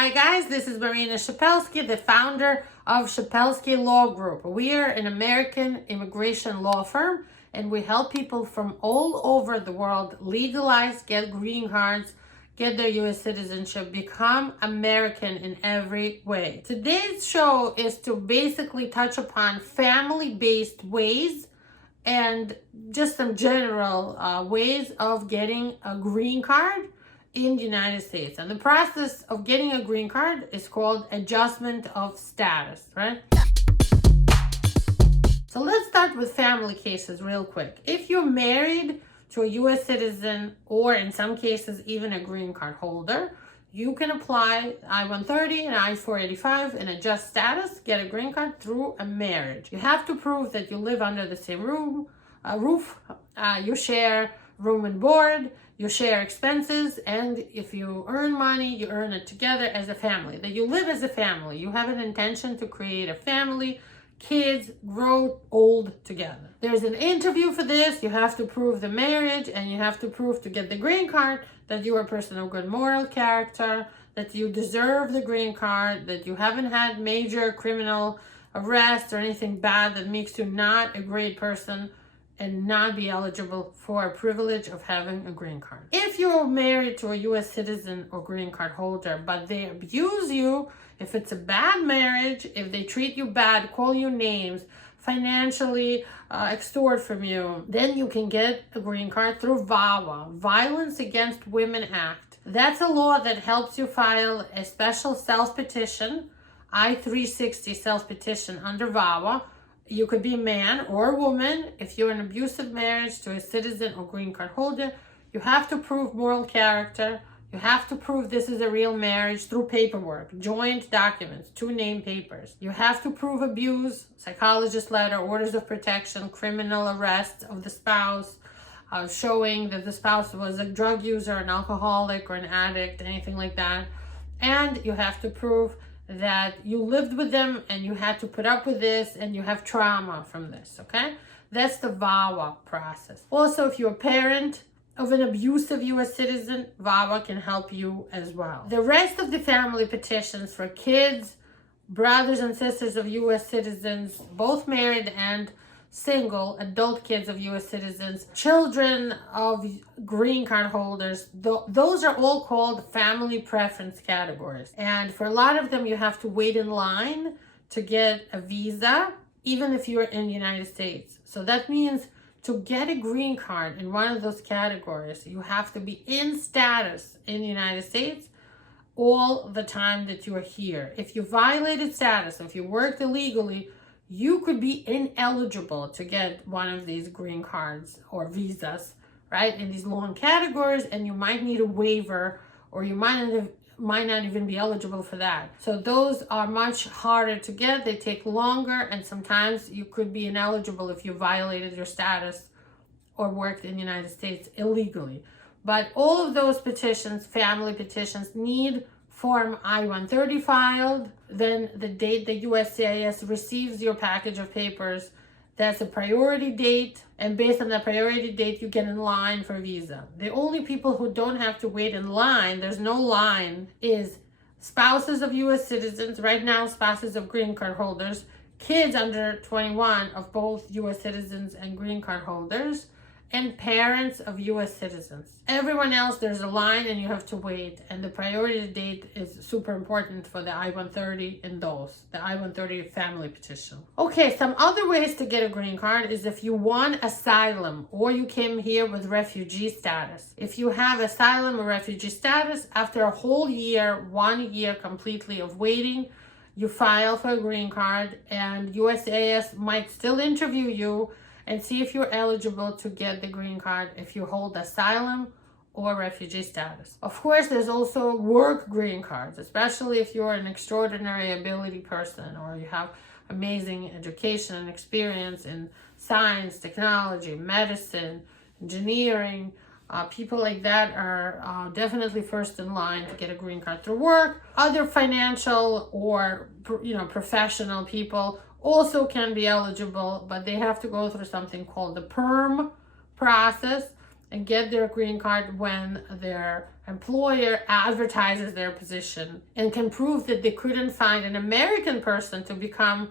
Hi guys, this is Marina Shepelsky, the founder of Shepelsky Law Group. We are an American immigration law firm and we help people from all over the world legalize, get green cards, get their U.S. citizenship, become American in every way. Today's show is to basically touch upon family-based ways and just some general ways of getting a green card in the United States. And the process of getting a green card is called adjustment of status, right? So let's start with family cases real quick. If you're married to a U.S. citizen, or in some cases even a green card holder, you can apply I-130 and I-485 and adjust status, get a green card through a marriage. You have to prove that you live under the same roof, you share room and board, you share expenses, and if you earn money, you earn it together as a family. That you live as a family. You have an intention to create a family, kids, grow old together. There's an interview for this. You have to prove the marriage, and you have to prove to get the green card that you are a person of good moral character, that you deserve the green card, that you haven't had major criminal arrests or anything bad that makes you not a great person and not be eligible for a privilege of having a green card. If you're married to a U.S. citizen or green card holder, but they abuse you, if it's a bad marriage, if they treat you bad, call you names, financially extort from you, then you can get a green card through VAWA, Violence Against Women Act. That's a law that helps you file a special self-petition, I-360 self-petition under VAWA. You could be a man or a woman. If you're in an abusive marriage to a citizen or green card holder, you have to prove moral character. You have to prove this is a real marriage through paperwork, joint documents, 2 name papers. You have to prove abuse, psychologist letter, orders of protection, criminal arrest of the spouse, showing that the spouse was a drug user, an alcoholic, or an addict, anything like that. And you have to prove that you lived with them and you had to put up with this and you have trauma from this, okay? That's the VAWA process. Also, if you're a parent of an abusive U.S. citizen, VAWA can help you as well. The rest of the family petitions for kids, brothers and sisters of U.S. citizens, both married and single, adult kids of U.S. citizens, children of green card holders, those are all called family preference categories. And for a lot of them, you have to wait in line to get a visa, even if you're in the United States. So that means to get a green card in one of those categories, you have to be in status in the United States all the time that you are here. If you violated status, if you worked illegally, you could be ineligible to get one of these green cards or visas, right, in these long categories, and you might need a waiver, or you might not even be eligible for that. So those are much harder to get, they take longer, and sometimes you could be ineligible if you violated your status or worked in the United States illegally. But all of those petitions, family petitions, need Form I-130 filed. Then the date the USCIS receives your package of papers, that's a priority date, and based on that priority date, you get in line for a visa. The only people who don't have to wait in line, there's no line, is spouses of U.S. citizens, right now spouses of green card holders, kids under 21 of both U.S. citizens and green card holders, and parents of U.S. citizens. Everyone else, there's a line and you have to wait, and the priority date is super important for the I-130 and those, the I-130 family petition. Okay, some other ways to get a green card is if you won asylum or you came here with refugee status. If you have asylum or refugee status, after a whole year, 1 year completely of waiting, you file for a green card, and USCIS might still interview you and see if you're eligible to get the green card if you hold asylum or refugee status. Of course, there's also work green cards, especially if you're an extraordinary ability person or you have amazing education and experience in science, technology, medicine, engineering. People like that are definitely first in line to get a green card through work. Other financial or professional people also can be eligible, but they have to go through something called the PERM process, and get their green card when their employer advertises their position and can prove that they couldn't find an American person to become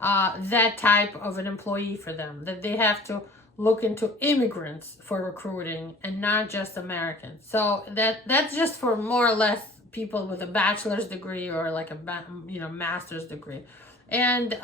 that type of an employee for them, that they have to look into immigrants for recruiting and not just Americans. So that's just for more or less people with a bachelor's degree or like a master's degree. And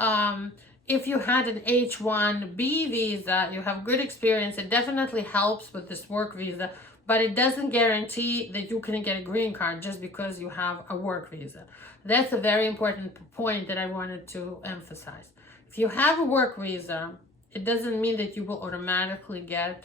if you had an H-1B visa, you have good experience, it definitely helps with this work visa, but it doesn't guarantee that you can get a green card just because you have a work visa. That's a very important point that I wanted to emphasize. If you have a work visa, it doesn't mean that you will automatically get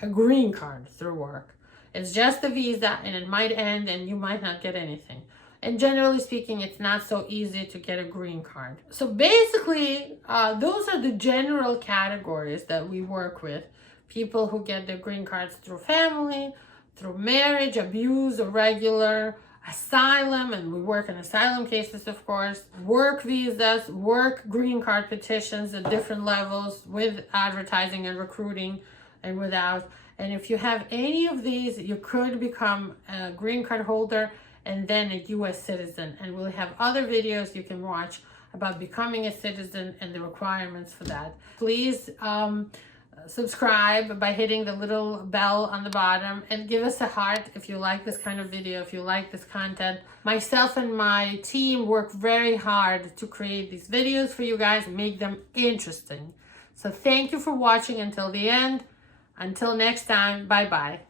a green card through work. It's just a visa, and it might end and you might not get anything. And generally speaking, it's not so easy to get a green card. So basically, those are the general categories that we work with. People who get their green cards through family, through marriage, abuse, irregular, asylum, and we work in asylum cases, of course, work visas, work green card petitions at different levels with advertising and recruiting and without. And if you have any of these, you could become a green card holder and then a U.S. citizen. And we'll have other videos you can watch about becoming a citizen and the requirements for that. Please subscribe by hitting the little bell on the bottom and give us a heart if you like this kind of video, if you like this content. Myself and my team work very hard to create these videos for you guys and make them interesting. So thank you for watching until the end. Until next time, bye-bye.